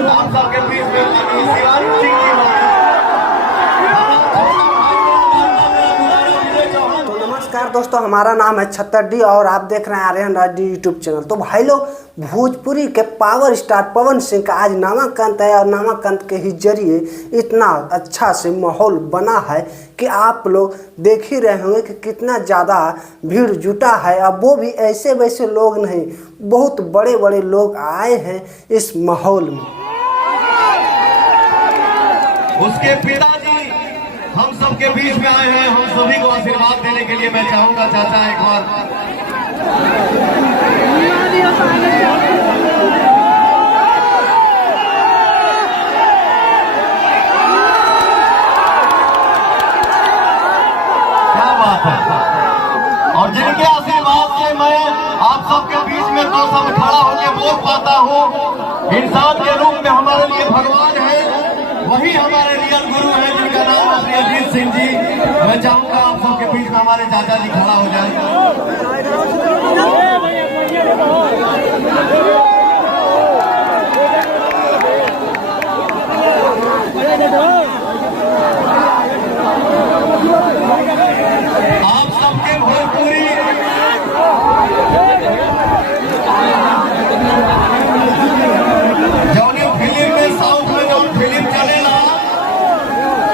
आप सबके बीच में शिवानी सिंह जी तो नमस्कार दोस्तों, हमारा नाम है छत्तर डी और आप देख रहे हैं आर्यन राज यूट्यूब चैनल। तो भाई लोग, भोजपुरी के पावर स्टार पवन सिंह का आज नामांकन है और नामांकन के ही जरिए इतना अच्छा से माहौल बना है कि आप लोग देख ही रहे होंगे कि कितना ज़्यादा भीड़ जुटा है। अब वो भी ऐसे वैसे लोग नहीं, बहुत बड़े बड़े लोग आए हैं इस माहौल में। उसके पिताजी हम सबके बीच में आए हैं, हम सभी को आशीर्वाद देने के लिए मैं चाहूंगा चाचा एक बार। क्या बात है। और जिनके आशीर्वाद से मैं आप सबके बीच में दो सब खड़ा होकर बोल पाता हूँ, इंसान के रूप में हमारे लिए भगवान है, वही हमारे रियल गुरु है जिनका नाम है श्री अजीत सिंह जी। मैं चाहूंगा आप सबके बीच में हमारे चाचा जी खड़ा हो जाए। आप सबके भोजपुरी जौनी फिल्म में, साउथ में जो फिल्म चलेला,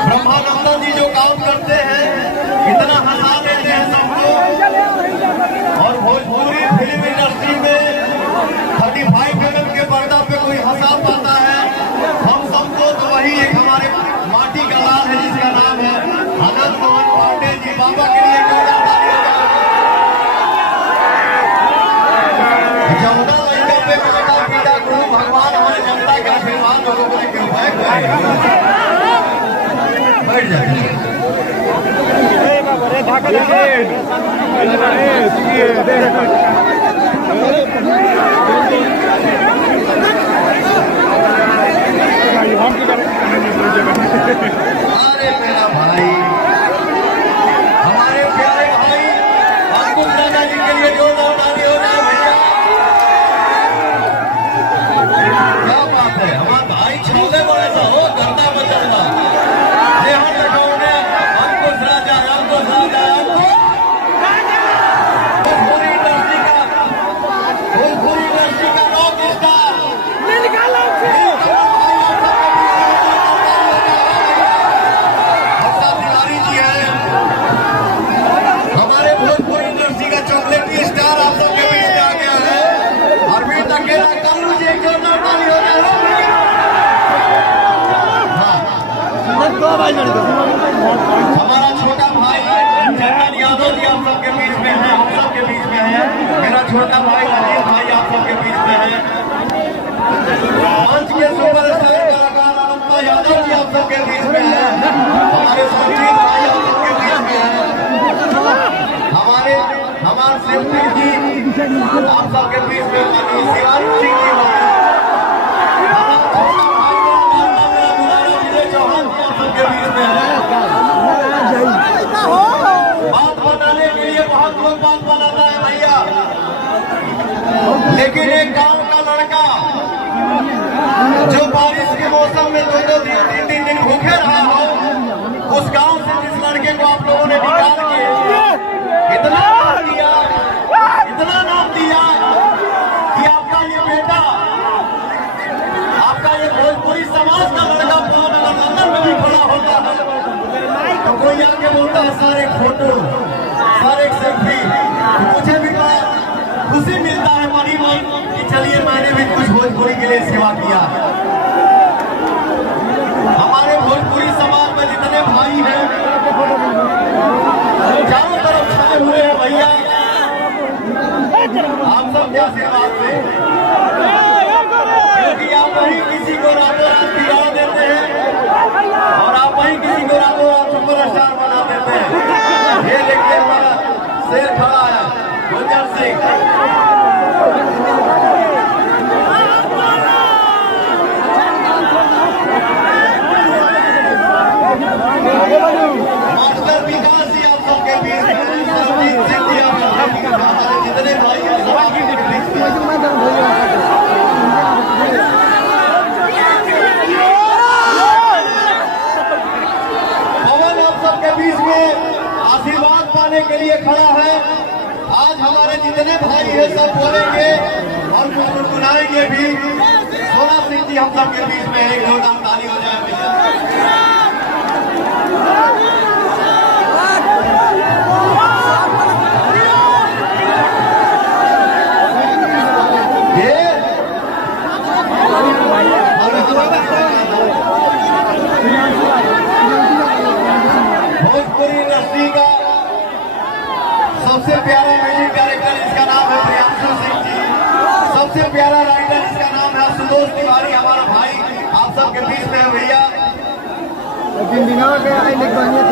ब्रह्मानंदा जी जो काम करते हैं, इतना हंसा देते हैं सबको। और भोजपुरी फिल्म इंडस्ट्री में 35 mm के पर्दा पे कोई हंसा पाता है हम सबको, तो वही एक हमारे माटी का लाल है जिसका नाम है आनंद मोहन पांडे जी। बाबा के लिए जमुना लड़का पे कलका पीड़ा गुरु भगवान हमारे जनता के आशीर्वाद लोगों को लेकर बैठ जाए। अरे मेरा भाई, हमारे प्यारे भाई आपको दादा जी के लिए जो दौड़ानी हो जाए भैया। क्या बात है, हमारे भाई छोले बड़े सा हो धंधा बचलता हमारा छोटा भाई जनरल यादव जी आप सबके बीच में है, हम सबके बीच में है। मेरा छोटा भाई अनिल भाई आप सबके बीच में है। मंच के सुपरस्टार कलाकार अनंता यादव जी आप सबके बीच में है। हमारे संजीत भाई आप सबके बीच में है। हमारे सेफ्टी जी आप सबके बीच में है। शिवानी सिंह जी बात बनाने के लिए बहुत लोग बात बनाता है भैया, लेकिन एक गांव का लड़का जो बारिश के मौसम में 2-2, 3-3 दिन भूखे रहा हो, उस गांव से जिस लड़के को आप लोगों ने निकाल के इतना नाम दिया कि आपका ये बेटा, आपका ये भोजपुरी समाज का लड़का लंदन में भी खड़ा होता है तो कोई आके बोलता है सारे फोटो, सारे सेल्फी। मुझे भी बड़ा खुशी मिलता है मनी मन कि चलिए मैंने भी कुछ भोजपुरी के लिए सेवा किया। हमारे भोजपुरी समाज में जितने भाई हैं चारों तरफ छाए हुए हैं भैया, आप सब के आशीर्वाद से, क्योंकि आप वही किसी को रातों रात बिगाड़ देते हैं और आप वही किसी को रातों रात सुपरस्टार बना देते हैं। ये देखिए हमारा शेर खड़ा है गुंजर सिंह। मास्टर विकास जी आप सबके बीच में, संजीत सिंह जी आप सबके बीच में, हमारे जितने भाई हैं सब आपके बीच में। हमारे जितने भाई हैं सब बोलेंगे और गुनगुनाएंगे भी। सोना सिंह जी हम सबके बीच में एक जोरदार ताली हो जाए भैया। भोजपुरी इंडस्ट्री का सबसे प्यारा म्यूजिक डायरेक्टर जिसका नाम है प्रियांशु सिंह जी, सबसे प्यारा राइटर जिसका नाम है सुदोष तिवारी, हमारा भाई आप सबके बीच में है भैया। दिन दिनों के आई लिख बनिए